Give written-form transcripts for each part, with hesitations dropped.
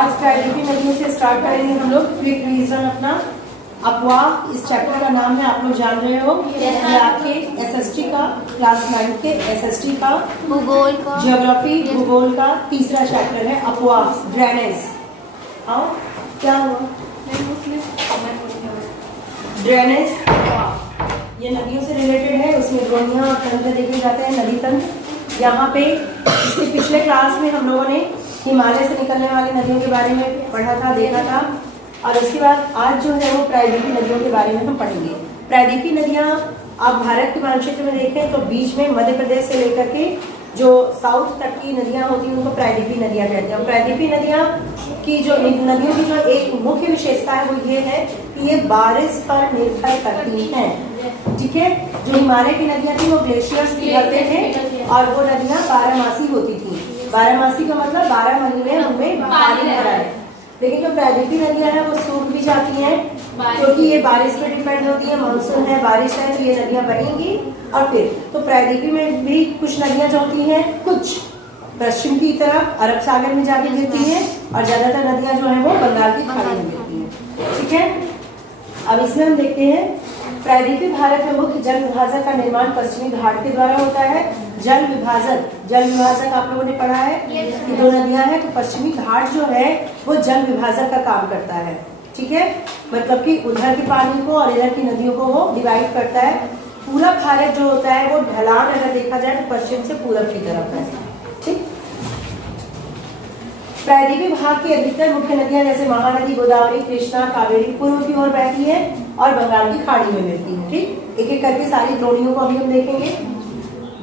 आज प्रायद्वीपीय नदियों से स्टार्ट करेंगे हम लोग क्विक रिवीजन अपना। अपवाह इस चैप्टर का नाम है, आप लोग जान रहे हो। ये आपके एसएसटी का क्लास 9 के एसएसटी का भूगोल का ज्योग्राफी भूगोल का तीसरा चैप्टर है अपवाह ड्रेनेज। आओ क्या हुआ ड्रेनेज, ये नदियों से रिलेटेड है। उसमें द्रोणियां और तंत्र देखे जाते हैं, नदी तंत्र। यहाँ पे इसके पिछले क्लास में हम लोगों ने हिमालय से निकलने वाली नदियों के बारे में पढ़ा था, देखा था। और उसके बाद आज जो है वो प्रायद्वीपीय नदियों के बारे में हम पढ़ेंगे। प्रायद्वीपीय नदियाँ आप भारत के मानचित्र में देखें तो बीच में मध्य प्रदेश से लेकर के जो साउथ तक की नदियाँ होती हैं उनको प्रायद्वीपीय नदियाँ कहते हैं। प्रायद्वीपीय नदियाँ की जो नदियों की जो एक मुख्य विशेषता है वो ये है कि ये बारिश पर निर्भर करती हैं। ठीक है, जो हिमालय की नदियाँ थी वो ग्लेशियर्स पिघलते थे और वो नदियाँ बारहमासी होती थी। बारहमासी का मतलब 12 महीने उनमें पानी भरा है। लेकिन जो प्रायद्वीपीय नदियाँ हैं वो सूख भी जाती हैं क्योंकि ये बारिश पे डिपेंड होती है। मानसून है, बारिश है तो ये नदियाँ बहेंगी। और फिर तो प्रायद्वीपीय में भी कुछ नदियाँ जो होती हैं कुछ पश्चिम की तरफ अरब सागर में जाके गिरती हैं और ज्यादातर नदियाँ जो है वो बंगाल की खाड़ी में गिरती हैं। ठीक है, अब इसमें हम देखते हैं प्रायद्वीपीय भारत में मुख्य जल विभाजक का निर्माण पश्चिमी घाट के द्वारा होता है। जल विभाजक आप लोगों ने पढ़ा है कि दो नदियां हैं तो पश्चिमी घाट जो है वो जल विभाजक का काम करता है। ठीक है, मतलब कि उधर के पानी को और इधर की नदियों को वो डिवाइड करता है। पूरब भारत जो होता है वो ढलान अगर देखा जाए तो पश्चिम से पूरब की तरफ है। ठीक, प्रायद्वीपीय भाग की अधिकतर मुख्य नदियां जैसे महानदी, गोदावरी, कृष्णा, कावेरी पूर्व की ओर बहती है और बंगाल की खाड़ी में मिलती है। ठीक, एक एक करके सारी द्रोणियों को अभी हम देखेंगे।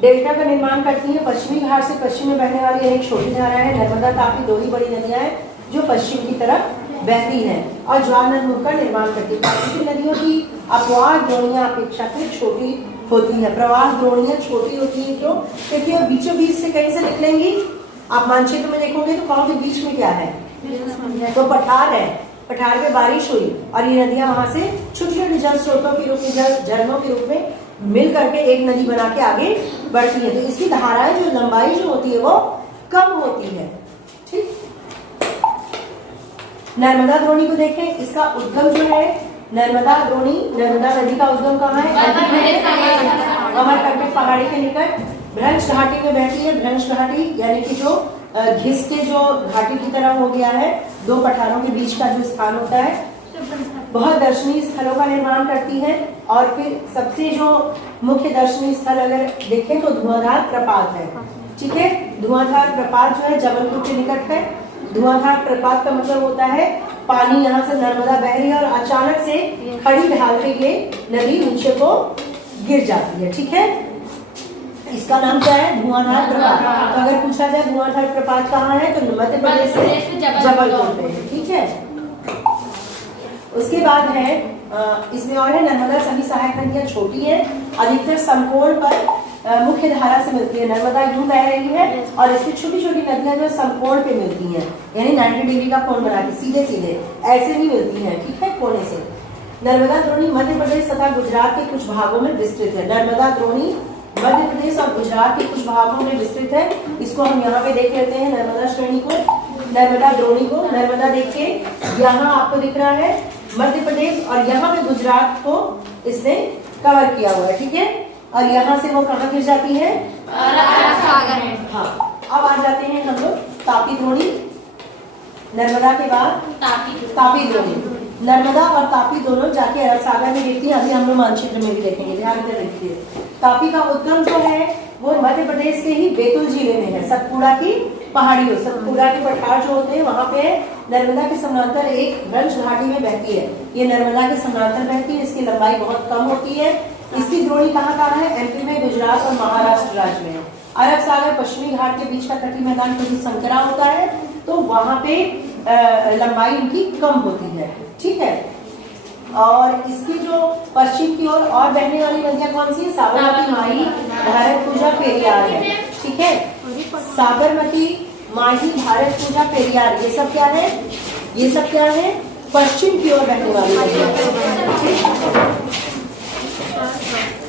डेल्टा का निर्माण करती है पश्चिमी घाट से पश्चिम में बहने वाली अनेक छोटी धाराएं हैं। नर्मदा, तापी दो ही बड़ी नदियां हैं जो पश्चिम की तरफ बहती हैं और ज्वार नदमुख का निर्माण करती है। प्रायद्वीपीय नदियों की अपवाह द्रोणियां अपेक्षाकृत छोटी होती है। प्रवाह द्रोणियां छोटी होती है क्यों? क्योंकि अब बीचों बीच से कहीं से निकलेंगी। आप मानचित्र में देखोगे तो कहोगे बीच में क्या है, तो पठार है। पठार पे बारिश हुई और ये नदियां वहां से छोटी छोटी जल स्रोतों के रूप में, झरनों के रूप में मिल करके एक नदी बना के आगे बढ़ती है। तो इसकी धाराएं जो लंबाई जो होती है वो कम होती है। ठीक, नर्मदा द्रोणी को देखें, इसका उद्गम जो है नर्मदा द्रोणी, नर्मदा नदी का उद्गम कहाँ है? अमरकंटक पहाड़ी के निकट भ्रंश घाटी में बहती है। भ्रंश घाटी यानी कि जो घिस के जो घाटी की तरह हो गया है, दो पठारों के बीच का जो स्थान होता है, बहुत दर्शनीय स्थलों का निर्माण करती है। और फिर सबसे जो मुख्य दर्शनीय स्थल अगर देखें तो धुआंधार प्रपात है। ठीक है, धुआंधार प्रपात जो है जबलपुर के निकट है। धुआंधार प्रपात का मतलब होता है पानी यहाँ से नर्मदा बह रही है और अचानक से खड़ी ढाल पे ये नदी नीचे को गिर जाती है। ठीक है, इसका नाम क्या है? धुआंधार प्रपात। तो अगर पूछा जाए धुआंधार प्रपात कहाँ है तो मध्य प्रदेश से जबलपुर में है। ठीक है, उसके बाद है इसमें और है नर्मदा सभी सहायक नदियां छोटी हैं, अधिकतर समकोण पर मुख्य धारा से मिलती है। नर्मदा यूं बह रही है और इसकी छोटी छोटी नदियां जो समकोण पे मिलती हैं, यानी 90 डिग्री का कोण बना के सीधे सीधे ऐसे नहीं मिलती हैं। ठीक है, कोने से। नर्मदा द्रोणी मध्य प्रदेश तथा गुजरात के कुछ भागों में विस्तृत है। नर्मदा द्रोणी मध्य प्रदेश और गुजरात के कुछ भागों में विस्तृत है। इसको हम यहाँ पे देख लेते हैं नर्मदा श्रेणी को, नर्मदा द्रोणी को। नर्मदा देखिए यहाँ आपको दिख रहा है मध्य प्रदेश और यहाँ पे गुजरात को इसने कवर किया हुआ है। ठीक है, और यहाँ से वो कहाँ गिर जाती है? अरब सागर में। हाँ, अब आ जाते हैं हम लोग तापी द्रोणी। नर्मदा के बाद तापी द्रोणी। नर्मदा और तापी दोनों जाके अरब सागर में गिरती है। अभी हम लोग मानचित्र में भी देखेंगे, ध्यान से देखिए। तापी का उद्गम जो है वो मध्य प्रदेश के ही बैतूल जिले में है। सतपुड़ा की पहाड़ियों, सतपुड़ा के पठार जो होते हैं वहां पे नर्मदा के समांतर एक भ्रंश घाटी में बहती है। ये नर्मदा के समांतर बहती है, इसकी लंबाई बहुत कम होती है। इसकी द्रोणी कहाँ है? एमपी में, गुजरात और महाराष्ट्र राज्य में है। अरब सागर पश्चिमी घाट के बीच का तटीय मैदान कभी संकरा होता है तो वहां पे लंबाई इनकी कम होती है। ठीक है, और इसकी जो पश्चिम की ओर और बहने वाली नदियां कौन सी है? साबरमती, माही, भारतपुजा, पेरियार है। ठीक है, साबरमती, माही, भारतपुजा, पेरियार, ये सब क्या है? ये सब क्या है? पश्चिम की ओर बहने वाली नदियां।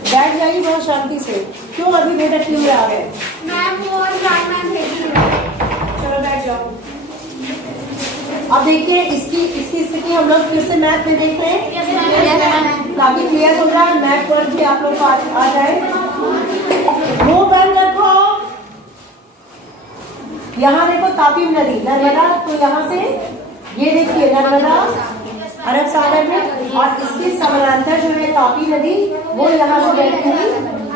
बैठ जाइए बहुत शांति से। क्यों अभी बेटा क्यों आ गए? मैम वो मैम भेजी है। चलो बैठ जाओ। अब देखिए इसकी स्थिति हम लोग फिर से मैप में देख रहे हैं ताकि क्लियर हो जाए, मैप पर भी आप लोग को आ जाए। मुंह बंद रखो। यहाँ देखो तापी नदी नर्मदा, तो यहाँ से ये देखिए नर्मदा अरब सागर में, और इसके समानांतर जो है तापी नदी वो यहाँ से बहती हुई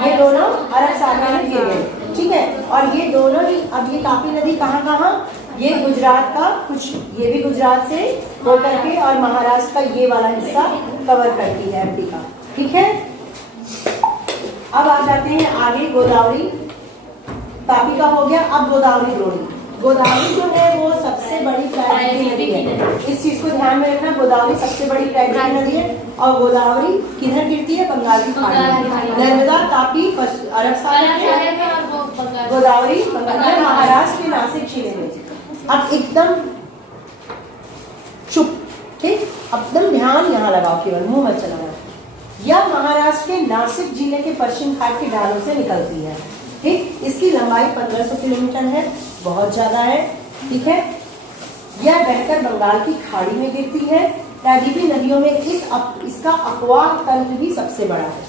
ये दोनों अरब सागर में गिर गए। ठीक है, और ये दोनों ही, अब ये तापी नदी कहाँ, ये गुजरात का कुछ, ये भी गुजरात से होकर के और महाराष्ट्र का ये वाला हिस्सा कवर करती है एमपी का। ठीक है, अब आ जाते हैं आगे। गोदावरी तापी का हो गया, अब गोदावरी द्रोणी। गोदावरी जो है वो सबसे बड़ी प्राकृतिक नदी है, इस चीज को ध्यान में रखना। गोदावरी सबसे बड़ी प्राकृतिक नदी है और गोदावरी किधर गिरती है? बंगाल की खाड़ी में। नर्मदा तापी अरब सागर में, गोदावरी महाराष्ट्र के नासिक जिले में। अब एकदम चुप, ठीक, एकदम ध्यान यहाँ लगाओ, केवल मुंह मत चलाना। यह महाराष्ट्र के नासिक जिले के पश्चिम घाट की ढालों से निकलती है। ठीक, इसकी लंबाई 1500 किलोमीटर है, बहुत ज्यादा है। ठीक है, यह बहकर बंगाल की खाड़ी में गिरती है। प्रायद्वीपीय नदियों में इसका अपवाह तंत्र भी सबसे बड़ा है।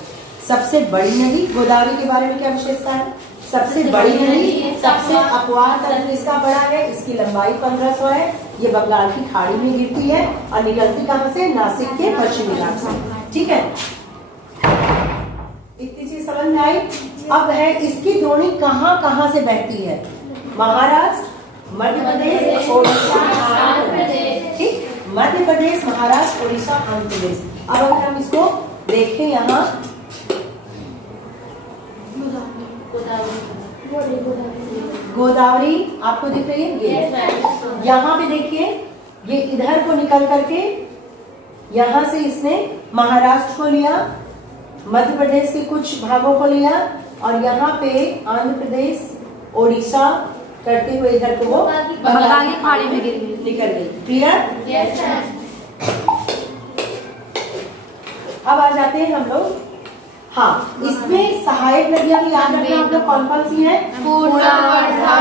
सबसे बड़ी नदी गोदावरी के बारे में क्या विशेषता है? सबसे बड़ी नदी, सबसे अपवाह तंत्र इसका बड़ा है। इसकी लंबाई 1500 है। ये बंगाल की खाड़ी में गिरती है और निकलती कहाँ से? नासिक के पश्चिमी घाट से। ठीक है, इतनी चीज समझ में आई। अब है इसकी द्रोणी कहाँ से बहती है? महाराष्ट्र, मध्य प्रदेश, ओडिशा, आंध्र प्रदेश। ठीक, मध्य प्रदेश, महाराष्ट्र, ओडिशा, आंध्र प्रदेश। अब अगर हम इसको देखें यहाँ, गोदावरी आपको दिख रही है, ये यहाँ पे देखिए, ये इधर को निकल करके यहाँ से इसने महाराष्ट्र को लिया, मध्य प्रदेश के कुछ भागों को लिया और यहाँ पे आंध्र प्रदेश, ओडिशा करते हुए इधर को वो बंगाल की खाड़ी में निकल गई। क्लियर? अब आ जाते हैं हम लोग, हाँ, इसमें सहायक नदियां भी याद रखना आप लोग कौन कौन सी हैं? पूर्णा, वर्धा,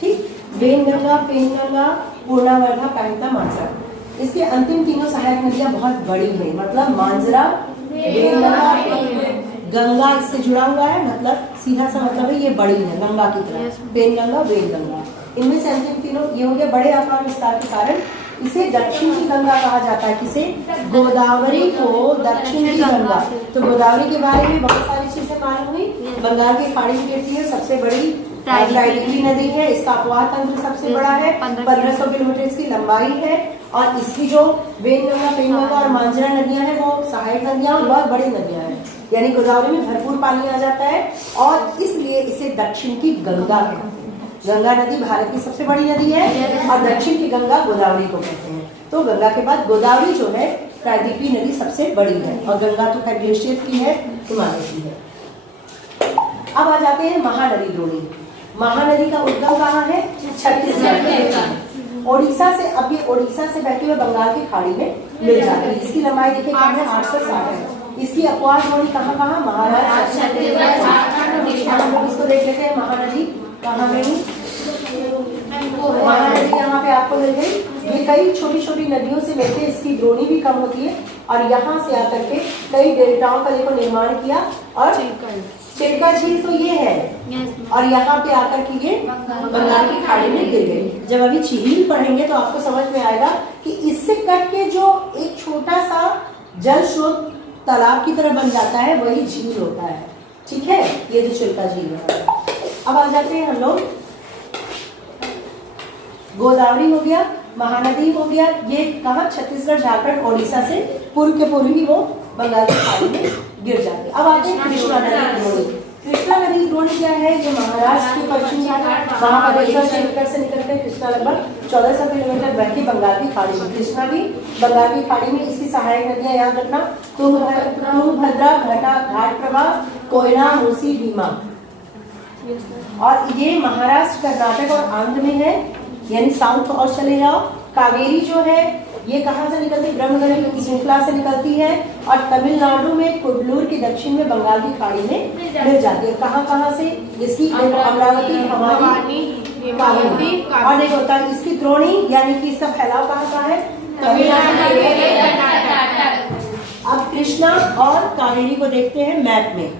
ठीक, वेनगंगा, पेनगंगा, पूर्णा, वर्धा, कालिंदी, मांजरा। इसके अंतिम तीनों सहायक नदियां बहुत बड़ी हैं, मतलब मांजरा, वेनगंगा, गंगा इससे जुड़ा हुआ है, मतलब सीधा सा मतलब है ये बड़ी है गंगा की तरह। पेनगंगा, वेनगंगा, इनमें से अंतिम तीनों ये हो गया बड़े आकार विस्तार के कारण इसे दक्षिण की गंगा कहा जाता है। किसे? गोदावरी को दक्षिण की गंगा। तो गोदावरी के बारे में बहुत सारी चीजें मालूम हुई। बंगाल की खाड़ी में गिरती है, सबसे बड़ी प्रायद्वीपीय नदी है, इसका अपवाह तंत्र सबसे बड़ा है, 1500 किलोमीटर इसकी लंबाई है और इसकी जो वेनगंगा, पेनगंगा और मांजरा नदियां हैं वो सहायक नदियां बहुत बड़ी नदियां हैं। यानी गोदावरी में भरपूर पानी आ जाता है और इसलिए इसे दक्षिण की गंगा कहते हैं। गंगा नदी भारत की सबसे बड़ी नदी है और दक्षिण की गंगा गोदावरी को कहते हैं। तो गंगा के बाद गोदावरी जो है प्रायद्वीपीय नदी सबसे बड़ी है और गंगा तो खैर ग्लेशियर की है, हिमालय की है। अब आ जाते हैं महानदी द्रोणी। महानदी का उद्गम कहाँ है? छत्तीसगढ़, ओडिशा से। अब ये ओडिशा से बहती हुए बंगाल की खाड़ी में मिल जाती है। इसकी लंबाई देखिए कम है, 860 है। इसकी अपवाह द्रोणी कहाँ? महाराष्ट्र, छत्तीसगढ़। हम लोग इसको देख लेते हैं, महानदी कहाँ गई? महानदी यहाँ पे आपको मिल गई। ये कई छोटी छोटी नदियों से मिलकर इसकी द्रोणी भी कम होती है और यहाँ से आकर के कई डेल्टाओं का देखो निर्माण किया और चिल्का झील तो ये है और यहाँ पे आकर के ये बंगाल की खाड़ी में गिर गई। जब अभी झील पढ़ेंगे तो आपको समझ में आएगा कि इससे कट के जो एक छोटा सा जल स्रोत तालाब की तरह बन जाता है वही झील होता है। ठीक है, ये जो चिल्का झील है। अब आ जाते हैं हम लोग, गोदावरी हो गया, महानदी हो गया, ये कहाँ? छत्तीसगढ़, झारखंड, ओडिशा से पूर्व के पूर्व ही वो बंगाल की खाड़ी में गिर जाती है। अब आते हैं कृष्णा नदी द्रोणी। कृष्णा नदी द्रोणी क्या है? ये महाराष्ट्र के पश्चिम घाट महाबलेश्वर क्षेत्र से निकलकर कृष्णा लगभग 1400 किलोमीटर बहती बंगाल की खाड़ी में। कृष्णा भी बंगाल की खाड़ी में। इसकी सहायक नदियां याद रखना, तुंगभद्रा, घाट प्रभा, कोयना, मूसी, भीमा। और ये महाराष्ट्र, कर्नाटक और आंध्र में है, यानी साउथ और चले जाओ। कावेरी जो है ये कहाँ से निकलती है? ब्रह्मगंगा की श्रृंखला से निकलती है और तमिलनाडु में कुडलूर के दक्षिण में बंगाल की खाड़ी में मिल जाती है। कहाँ से? इसकी अमरावती, भवानी, कावेरी। और देखो तब इसकी द्रोणी यानी कि इसका फैलाव कहाँ है? तमिलनाडु। अब कृष्णा और कावेरी को देखते हैं मैप में।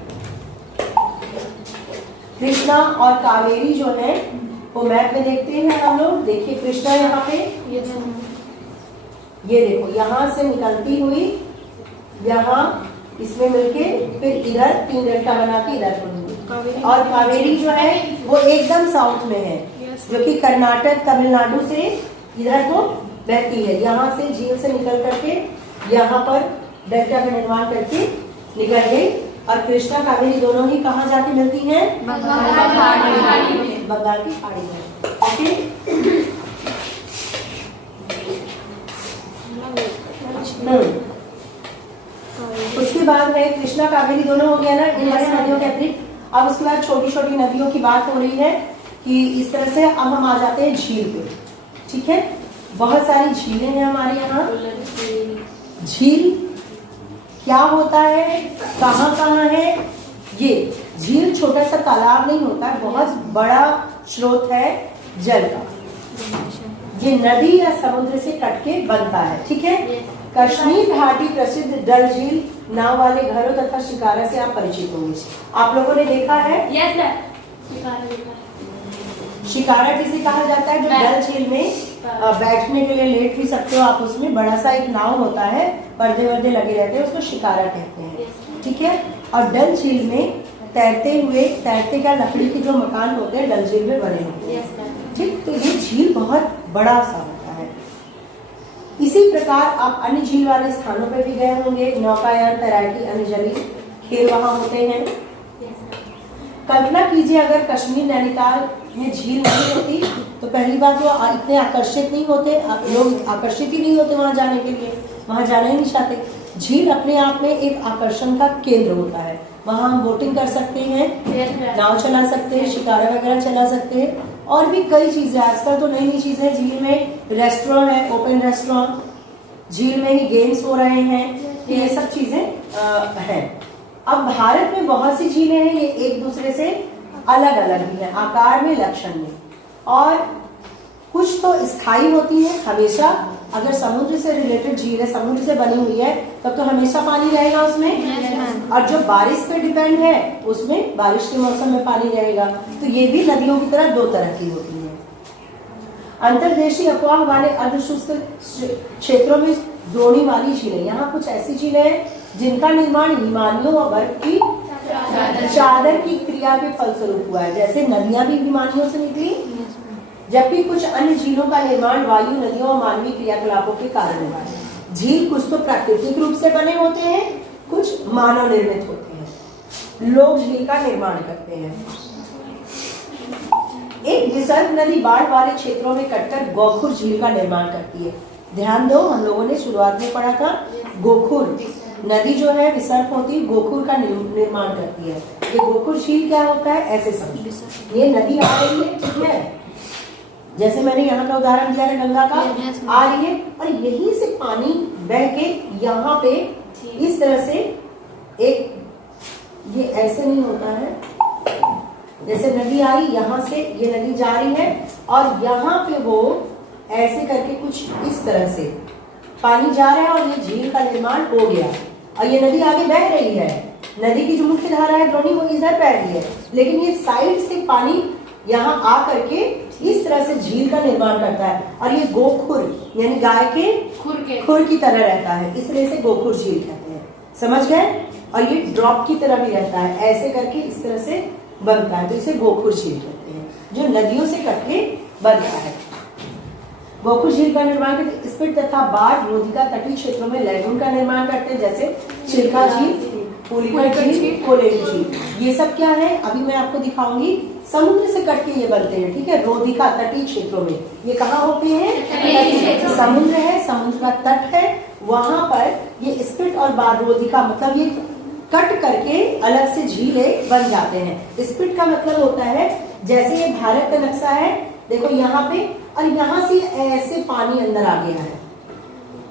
कृष्णा और कावेरी जो है वो मैप में देखते हैं हम लोग। देखिए कृष्णा यहाँ पे, ये देखो यहाँ से निकलती हुई यहाँ इसमें मिलके फिर इधर 3 डेल्टा बना के इधर पहुंची। और कावेरी जो है वो एकदम साउथ में है, जो कि कर्नाटक तमिलनाडु से इधर को बहती है। यहाँ से झील से निकल करके यहाँ पर डेल्टा का निर्माण करके निकल गई। और कृष्णा कावेरी दोनों ही कहाँ जाके मिलती हैं? बंगाल की खाड़ी में। ओके, उसके बाद है कृष्णा कावेरी दोनों हो गया ना इन बड़ी नदियों के अतिरिक्त। अब उसके बाद छोटी छोटी नदियों की बात हो रही है कि इस तरह से अब हम आ जाते हैं झील पे। ठीक है, बहुत सारी झीलें हैं हमारे यहाँ। झील क्या होता है, कहाँ कहाँ है? ये झील छोटा सा तालाब नहीं होता है, बहुत बड़ा स्रोत है जल का। ये नदी या समुद्र से कट के बनता है। ठीक है, कश्मीर घाटी प्रसिद्ध डल झील नाव वाले घरों तथा शिकारा से आप परिचित होंगे। आप लोगों ने देखा है? शिकारा किसे कहा जाता है? जो डल झील में बैठने के लिए लेट भी सकते हो आप। उसमें बड़ा सा एक नाव होता है, पर्दे वर्दे लगे रहते हैं, उसको शिकारा कहते हैं। ठीक है, और डल झील में तैरते क्या लकड़ी के जो मकान होते हैं डल झील में बने होते हैं। ठीक, तो ये झील बहुत बड़ा सा होता है। इसी प्रकार आप अन्य झील वाले स्थानों पर भी गए होंगे। नौकायान, तैराकी, अन्य जलीय खेल वहां होते हैं। कल्पना कीजिए अगर कश्मीर नैनीताल में झील नहीं होती तो पहली बात वो इतने आकर्षित नहीं होते, लोग आकर्षित ही नहीं होते वहां जाने के लिए, वहां जाना ही नहीं चाहते। झील अपने आप में एक आकर्षण का केंद्र होता है। वहां हम बोटिंग कर सकते हैं, नाव चला सकते हैं, शिकारा वगैरह चला सकते हैं, और भी कई चीजें। आजकल तो नई नई चीजें, झील में रेस्टोरेंट है, ओपन रेस्टोरेंट, झील में ही गेम्स हो रहे हैं, ये सब चीजें हैं। अब भारत में बहुत सी झीलें हैं, ये एक दूसरे से अलग अलग भी है आकार में, लक्षण में, और कुछ तो स्थायी होती है हमेशा। अगर समुद्र से रिलेटेड झील है, समुद्र से बनी हुई है, तब तो हमेशा पानी रहेगा उसमें। और जो बारिश पे डिपेंड है उसमें बारिश के मौसम में पानी रहेगा। तो ये भी नदियों की तरह 2 तरह की होती है। अंतर्देशीय अफवाह वाले अर्धशुष्क क्षेत्रों में द्रोणी वाली झीलें, यहाँ कुछ ऐसी झीलें हैं जिनका निर्माण हिमालयों और बर्फ की चादर की क्रिया के फलस्वरूप हुआ है। जैसे नदियां भी हिमालयों से निकली, जबकि कुछ अन्य झीलों का निर्माण वायु, नदियों और मानवीय क्रियाकलापों के कारण हुआ है। झील कुछ तो प्राकृतिक रूप से बने होते हैं, कुछ मानव निर्मित होते हैं। लोग झील का निर्माण करते हैं। एक विसर्ग नदी बाढ़ वाले क्षेत्रों में कटकर गोखुर झील का निर्माण करती है। ध्यान दो, हम लोगों ने शुरुआत में पढ़ा था गोखुर नदी जो है विसर्ग होती, गोखुर का निर्माण करती है। ये गोखुर झील क्या होता है ऐसे समझो। ये नदी आ रही है, ठीक है, जैसे मैंने यहाँ का उदाहरण दिया है गंगा का, आ रही है और यहीं से पानी बह के यहाँ पे इस तरह से एक, ये ऐसे नहीं होता है, जैसे नदी आई यहाँ से, ये नदी जा रही है और यहाँ पे वो ऐसे करके कुछ इस तरह से पानी जा रहा है और ये झील का निर्माण हो गया। और ये नदी आगे बह रही है, नदी की जो मुख्य धारा है द्रोणी वो इधर बह रही है, लेकिन ये साइड से पानी यहाँ आ करके इस तरह से झील का निर्माण करता है। और ये गोखुर यानी गाय के खुर की तरह रहता है, इसलिए इसे गोखुर झील कहते हैं। समझ गए? और ये ड्रॉप की तरह भी रहता है, ऐसे करके इस तरह से बनता है, तो इसे गोखुर झील कहते हैं, जो नदियों से कट के बनता है। गोखुर झील का निर्माण करते, स्पिट तथा बाढ़ रोधिका तटीय क्षेत्रों में लैगून का निर्माण करते हैं, जैसे चिल्का झील, पुलिका झील, कोलेरू झील। ये सब क्या है अभी मैं आपको दिखाऊंगी। समुद्र से कट के ये बनते हैं, ठीक है। रोधिका तटीय क्षेत्रों में ये कहाँ होते हैं? समुद्र है, समुद्र का तट है, वहां पर ये स्पिट और बाढ़ रोधिका मतलब ये कट करके अलग से झीलें बन जाते हैं। स्पिट का मतलब होता है जैसे ये भारत का नक्शा है, देखो यहाँ पे, और यहाँ से ऐसे पानी अंदर आ गया है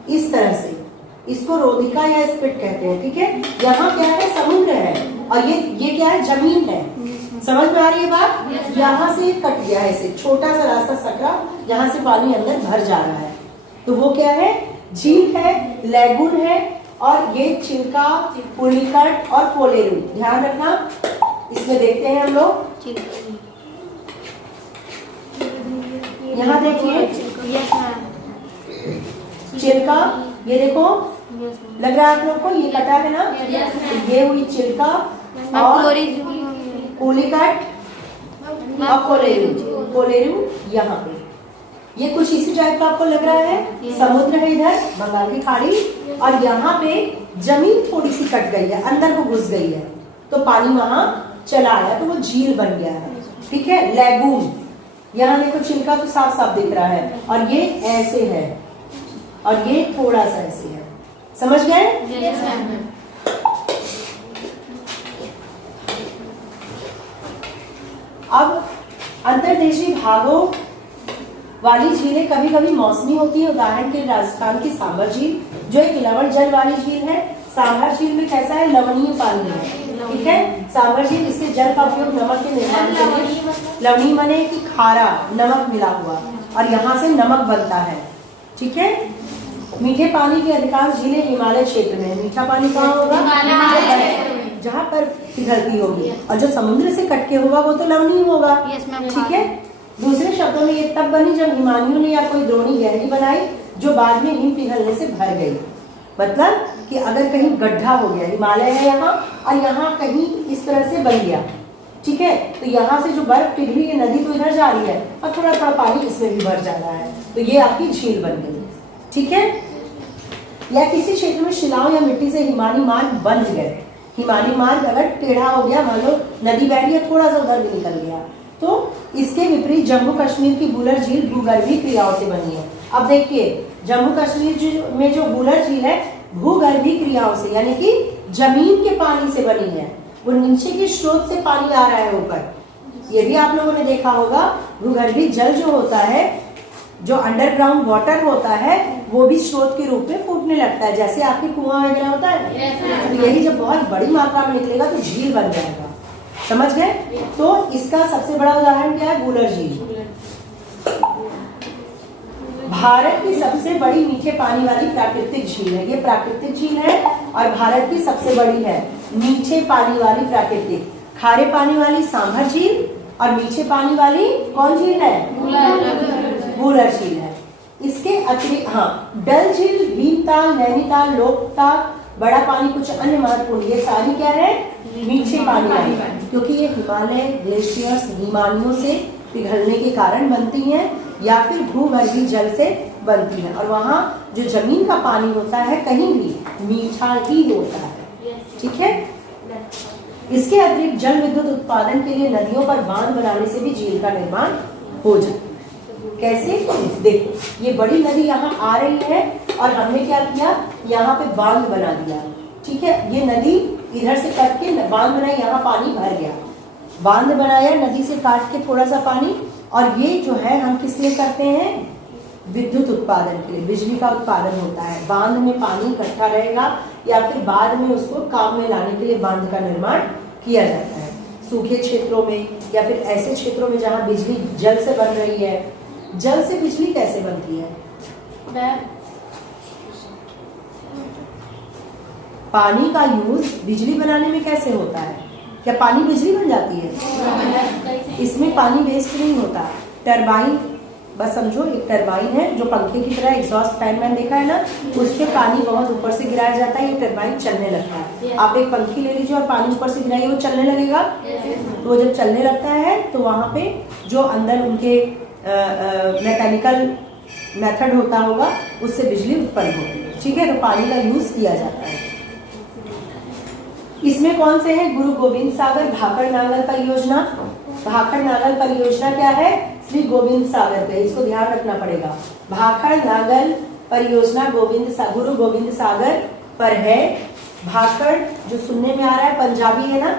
इस तरह से, इसको रोधिका या स्पिट कहते हैं, ठीक है। यहाँ क्या है? समुद्र है और ये क्या है? जमीन है, समझ में आ रही है बात? यहाँ से कट गया है, इसे छोटा सा रास्ता सकरा, यहाँ से पानी अंदर भर जा रहा है, तो वो क्या है? झील है, लैगून है। और ये चिल्का, पुलिकट और कोलेरू, ध्यान रखना। इसमें देखते हैं हम लोग, यहाँ देखिए चिल्का, ये देखो लग रहा है आप लोग को, ये कटा है ना, ये हुई चिल्का और पुलिकट और कोलेरू। कोलेरू यहाँ पे, ये कुछ इसी टाइप का आपको लग रहा है। समुद्र है इधर, बंगाल की खाड़ी, और यहाँ पे जमीन थोड़ी सी कट गई है, अंदर को घुस गई है, तो पानी वहां चला आया, तो वो झील बन गया है। ठीक है, लैगून। यहाँ देखो चिल्का तो साफ साफ दिख रहा है, और ये ऐसे है, और ये थोड़ा सा ऐसे है। समझ गए? अब अंतर्देशीय भागों वाली झीलें कभी कभी मौसमी होती है। उदाहरण के राजस्थान की सांभर झील, जो एक लवण जल वाली झील है। सांभर झील में कैसा है? लवणीय पानी है। ठीक है, सांभर झील, इसके जल का उपयोग नमक के निर्माण के लिए, लवणीय माने कि खारा, नमक मिला हुआ, और यहाँ से नमक बनता है। ठीक है, मीठे पानी की अधिकांश झीलें हिमालय क्षेत्र में है। मीठा पानी कहाँ होगा? जहाँ पर पिघलती होगी, और जो समुद्र से कट के होगा वो तो लवणीय होगा। ठीक है, दूसरे शब्दों में ये तब बनी जब हिमानियों ने या कोई द्रोणी गहरी बनाई, जो बाद में हिम पिघलने से भर गई। मतलब कि अगर कहीं गड्ढा हो गया, हिमालय है यहाँ, और यहाँ कहीं इस तरह से बन गया, ठीक है, तो यहाँ से जो बर्फ पिघली है, नदी तो इधर जा रही है, और थोड़ा थोड़ा पानी इसमें भी भर जा रहा है, तो ये आपकी झील बन गई। ठीक है, या किसी क्षेत्र में शिलाओं या मिट्टी से हिमानी मार्ग बंध गए। हिमानी मार्ग अगर टेढ़ा हो गया, मान लो नदी बह रही है, थोड़ा सा उधर भी निकल गया, तो इसके विपरीत जम्मू कश्मीर की वुलर झील भूगर्भीय क्रियाओं से बनी है। अब देखिए, जम्मू कश्मीर में जो वुलर झील है भूगर्भीय क्रियाओं से, यानी कि जमीन के पानी से बनी है। वो नीचे के स्रोत से पानी आ रहा है ऊपर। ये भी आप लोगों ने देखा होगा, भूगर्भीय जल जो होता है, जो अंडरग्राउंड वाटर होता है, वो भी स्रोत के रूप में फूटने लगता है, जैसे आपके कुआं वगैरह होता है। तो यही जब बहुत बड़ी मात्रा में निकलेगा तो झील बन जाएगा। समझ गए? तो इसका सबसे बड़ा उदाहरण क्या है? वुलर झील। भारत की सबसे बड़ी मीठे पानी वाली प्राकृतिक झील है। ये प्राकृतिक झील है और भारत की सबसे बड़ी है मीठे पानी वाली प्राकृतिक। खारे पानी वाली सांभर झील और मीठे पानी वाली कौन झील है? वुलर झील है। इसके अतिरिक्त डल झील, भीमताल, नैनीताल, लोकताल, बड़ा पानी, कुछ अन्य महत्वपूर्ण, ये सारी क्या है? मीठे पानी वाली, क्योंकि ये हिमालय ग्लेशियर्स, हिमानियों से पिघलने के कारण बनती हैं या फिर भूगर्भीय जल से बनती हैं। और वहाँ जो जमीन का पानी होता है कहीं भी मीठा ही होता है। ठीक है, इसके अतिरिक्त जल विद्युत उत्पादन के लिए नदियों पर बांध बनाने से भी झील का निर्माण हो जाता है। कैसे? देखो, ये बड़ी नदी यहाँ आ रही है और हमने क्या किया? यहाँ पे बांध बना दिया। ठीक है, ये नदी इधर से कट के बांध बनाई, यहाँ पानी भर गया, बांध बनाया नदी से काट के थोड़ा सा पानी, और ये जो है हम किस लिए करते हैं? विद्युत उत्पादन के लिए, बिजली का उत्पादन होता है। बांध में पानी इकट्ठा रहेगा या फिर बाद में उसको काम में लाने के लिए बांध का निर्माण किया जाता है। सूखे क्षेत्रों में या फिर ऐसे क्षेत्रों में जहाँ बिजली जल से बन रही है। जल से बिजली कैसे बनती है? पानी का यूज बिजली बनाने में कैसे होता है? क्या पानी बिजली बन जाती है? इसमें पानी वेस्ट नहीं होता। टरबाइन, बस समझो एक टरबाइन है जो पंखे की तरह, एग्जॉस्ट फैन मैंने देखा है ना, उसके पानी बहुत ऊपर से गिराया जाता है, ये टरबाइन चलने लगता है। आप एक पंखी ले लीजिए और पानी ऊपर से गिराइए, वो चलने लगेगा। तो जब चलने लगता है तो वहाँ पे जो अंदर उनके मैकेनिकल मेथड होता होगा, उससे बिजली उत्पन्न होती है। ठीक है, तो पानी का यूज किया जाता है। इसमें कौन से हैं? गुरु गोविंद सागर भाखड़ नागल परियोजना। भाखड़ नागल परियोजना क्या है? श्री गोविंद सागर पे, इसको ध्यान रखना पड़ेगा। भाखड़ नागल परियोजना गुरु गोविंद सागर पर है। भाखड़ जो सुनने में आ रहा है पंजाबी है ना,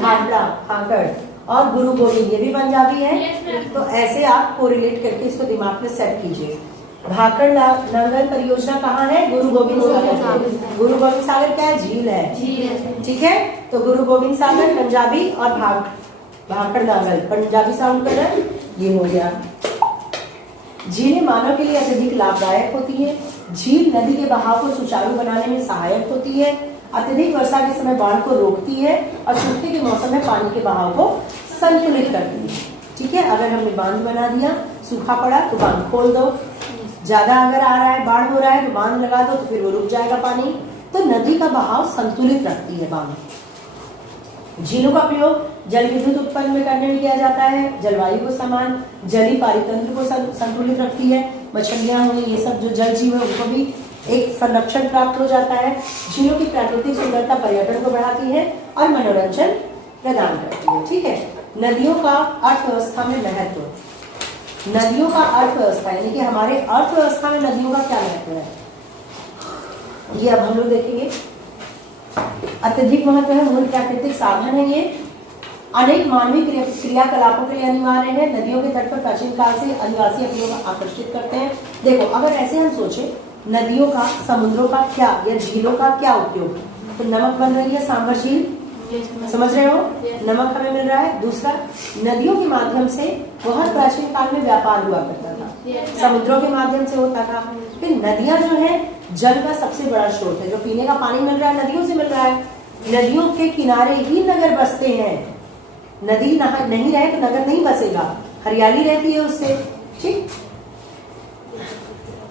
भाखड़ा, भाखड़, और गुरु गोविंद ये भी पंजाबी है। तो ऐसे आप कोरिलेट करके इसको दिमाग में सेट कीजिए। भाखड़ नागल परियोजना कहाँ है? गुरु गोविंद सागर। गुरु गोविंद सागर क्या है? झील है। ठीक है, तो गुरु गोविंद सागर पंजाबी और भाखड़ नांगल पंजाबी साउंड कलर ये हो गया। झीलें मानव के लिए अत्यधिक लाभदायक होती है। झील नदी के बहाव को सुचारू बनाने में सहायक होती है। अत्यधिक वर्षा के समय बाढ़ को रोकती है और सूखे के मौसम में पानी के बहाव को संतुलित करती है। ठीक है, अगर हमने बांध बना दिया, सूखा पड़ा तो बांध खोल दो, ज्यादा अगर आ रहा है, बाढ़ हो रहा है तो बांध लगा दो, तो फिर वो रुक जाएगा पानी। तो नदी का बहाव संतुलित रखती है बांध। झीलों का प्रयोग जल विद्युत उत्पन्न में करने में किया जाता है। जलवायु को समान जलीय पारितंत्र को संतुलित रखती है। मछलियां हुई, ये सब जो जल जीव है उनको भी एक संरक्षण प्राप्त हो जाता है। झीलों की प्राकृतिक सुंदरता पर्यटन को बढ़ाती है और मनोरंजन प्रदान करती है। ठीक है, नदियों का अर्थव्यवस्था में महत्व। नदियों का अर्थव्यवस्था यानी कि हमारे अर्थव्यवस्था में नदियों का क्या महत्व है, ये अब हम लोग देखेंगे। अत्यधिक महत्व है, मूल प्राकृतिक साधन है ये, अनेक मानवीय क्रियाकलापों के लिए अनिवार्य है। नदियों के तट पर प्राचीन काल से आदिवासी अपने को आकर्षित करते हैं। देखो, अगर ऐसे हम सोचे नदियों का, समुद्रों का क्या या झीलों का क्या उपयोग, तो नमक बन रही है सांभर झील, समझ रहे हो, नमक हमें मिल रहा है। दूसरा, नदियों के माध्यम से बहुत प्राचीन काल में व्यापार हुआ करता था, समुद्रों के माध्यम से होता था। फिर नदियां जो है जल का सबसे बड़ा स्रोत है, जो पीने का पानी मिल रहा है नदियों से मिल रहा है। नदियों के किनारे ही नगर बसते हैं। नदी नहीं रहे तो नगर नहीं बसेगा, हरियाली रहती है उससे। ठीक,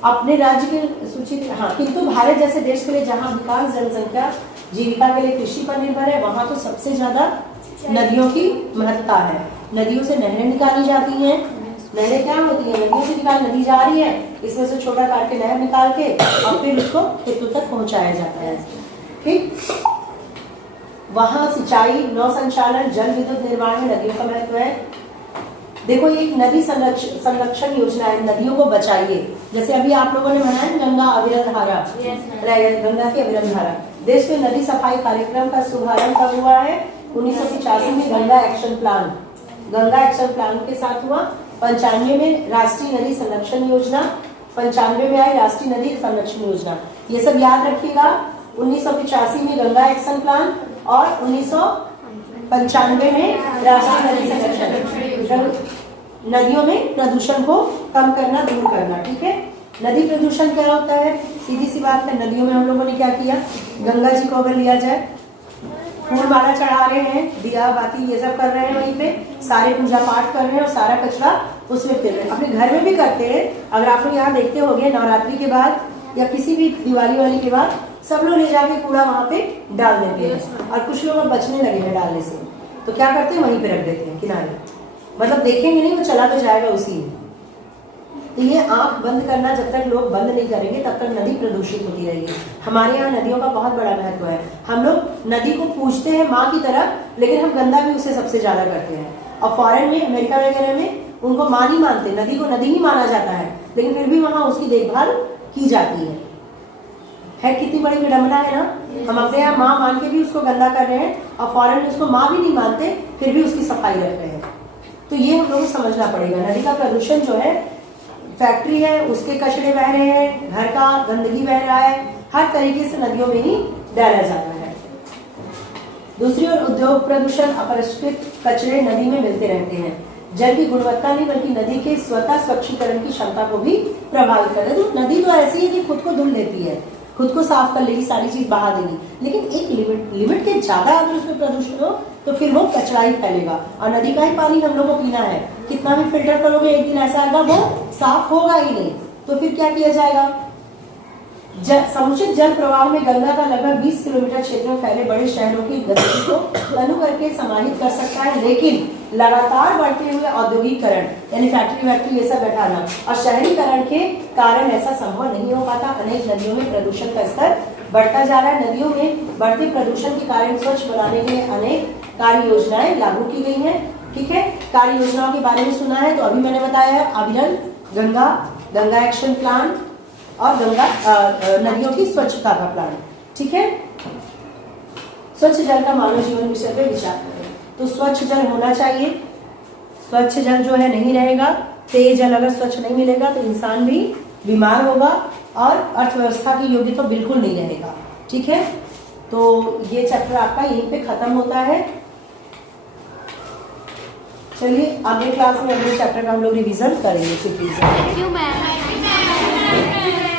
अपने राज्य के सूचित, हाँ, किंतु भारत जैसे देश के लिए जहाँ अधिकांश जनसंख्या जीविका के लिए कृषि पर निर्भर है, वहां तो सबसे ज्यादा नदियों की महत्ता है। नदियों से नहरें निकाली जाती हैं। नहरें क्या होती है, नदियों से निकाल, नदी जा रही है, इसमें से छोटा काट के नहर निकाल के और फिर उसको खेतों तक पहुंचाया जाता है। ठीक, वहां सिंचाई, नौ संचालन, जल विद्युत निर्माण में नदियों का महत्व है। देखो, ये एक नदी संरक्षण योजना है, नदियों को बचाइए। जैसे अभी आप लोगों ने बनाया गंगा अविरल धारा, गंगा की अविरल धारा। देश में नदी सफाई कार्यक्रम का शुभारंभ कब हुआ है, 1985 में Ganga action plan, Ganga action plan के साथ हुआ। 95 में राष्ट्रीय नदी संरक्षण योजना, 95 में आई राष्ट्रीय नदी संरक्षण योजना। ये सब याद रखिएगा। 1985 में गंगा एक्शन प्लान और 1995 में राष्ट्रीय नदी संरक्षण। नदियों में प्रदूषण को कम करना, दूर करना। ठीक है, नदी प्रदूषण क्या होता है, सीधी सी बात है। नदियों में हम लोगों ने क्या किया, गंगा जी को अगर लिया जाए, फूल माला चढ़ा रहे हैं, दिया बाती ये सब कर रहे हैं, वहीं पे सारे पूजा पाठ कर रहे हैं और सारा कचरा उसमें फिर रहे हैं। अपने घर में भी करते हैं। अगर आप लोग यहाँ देखते होंगे, नवरात्रि के बाद या किसी भी दिवाली वाली के बाद सब लोग ले जाके कूड़ा वहां पे डाल देते हैं, और कुछ लोग बचने लगे हैं डालने से, तो क्या करते हैं, वहीं पे रख देते हैं किनारे। मतलब देखेंगे नहीं, वो चला तो जाएगा उसी में। तो ये आंख बंद करना, जब तक लोग बंद नहीं करेंगे तब तक नदी प्रदूषित होती रहेगी। हमारे यहाँ नदियों का बहुत बड़ा महत्व है। हम लोग नदी को पूजते हैं माँ की तरह, लेकिन हम गंदा भी उससे सबसे ज्यादा करते हैं। और फॉरेन में, अमेरिका वगैरह में उनको माँ नहीं मानते, नदी को नदी ही माना जाता है, लेकिन फिर भी वहाँ उसकी देखभाल की जाती है। कितनी बड़ी विडंबना है ना। हम अपने यहाँ माँ मान के भी उसको गंदा कर रहे हैं, और फॉरेन में उसको माँ भी नहीं मानते, फिर भी उसकी सफाई रख रहे हैं। तो ये हम लोगों को समझना पड़ेगा। नदी का प्रदूषण जो है, फैक्ट्री है उसके कचरे बह रहे हैं, घर का गंदगी बह रहा है, हर तरीके से नदियों में ही डाला जाता है। दूसरी ओर उद्योग प्रदूषण, अपरिष्कृत कचरे नदी में मिलते रहते हैं। जल की गुणवत्ता नहीं बल्कि नदी के स्वतः स्वच्छीकरण की क्षमता को भी प्रभावित करता है। तो नदी तो ऐसी है कि खुद को धुल लेती है, खुद को साफ कर लेगी, सारी चीज बहा देगी, लेकिन एक लिमिट के ज्यादा अगर उसमें प्रदूषण हो तो फिर वो कचरा ही फैलेगा। और नदी का ही पानी हम लोग को पीना है, कितना भी फिल्टर करोगे एक दिन ऐसा आएगा वो साफ होगा ही नहीं। तो फिर क्या किया जाएगा, समुचित जल प्रवाह में गंगा का लगभग 20 किलोमीटर क्षेत्र में फैले बड़े शहरों की गतिविधि को अनु करके समाहित कर सकता है, लेकिन लगातार बढ़ते हुए औद्योगिकरण यानी फैक्ट्री ये सब बैठाना और शहरीकरण के कारण ऐसा संभव नहीं हो पाता। अनेक नदियों में प्रदूषण का स्तर बढ़ता जा रहा है। नदियों में बढ़ते प्रदूषण के कारण स्वच्छ बनाने के लिए अनेक कार्य योजनाएं लागू की गई हैं। ठीक है, कार्य योजनाओं के बारे में सुना है तो अभी मैंने बताया है, अविरल गंगा, गंगा एक्शन प्लान और गंगा नदियों की स्वच्छता का प्लान। ठीक है, स्वच्छ जल का मानव जीवन विषय पे विचार करें। तो स्वच्छ जल होना चाहिए। स्वच्छ जल जो है नहीं रहेगा, पेय जल अगर स्वच्छ नहीं मिलेगा तो इंसान भी बीमार होगा और अर्थव्यवस्था की योग्य तो बिल्कुल नहीं रहेगा। ठीक है, तो ये चैप्टर आपका यहीं पे खत्म होता है। चलिए अगले क्लास में अगले चैप्टर का हम लोग रिवीजन करेंगे। Thank you ma'am.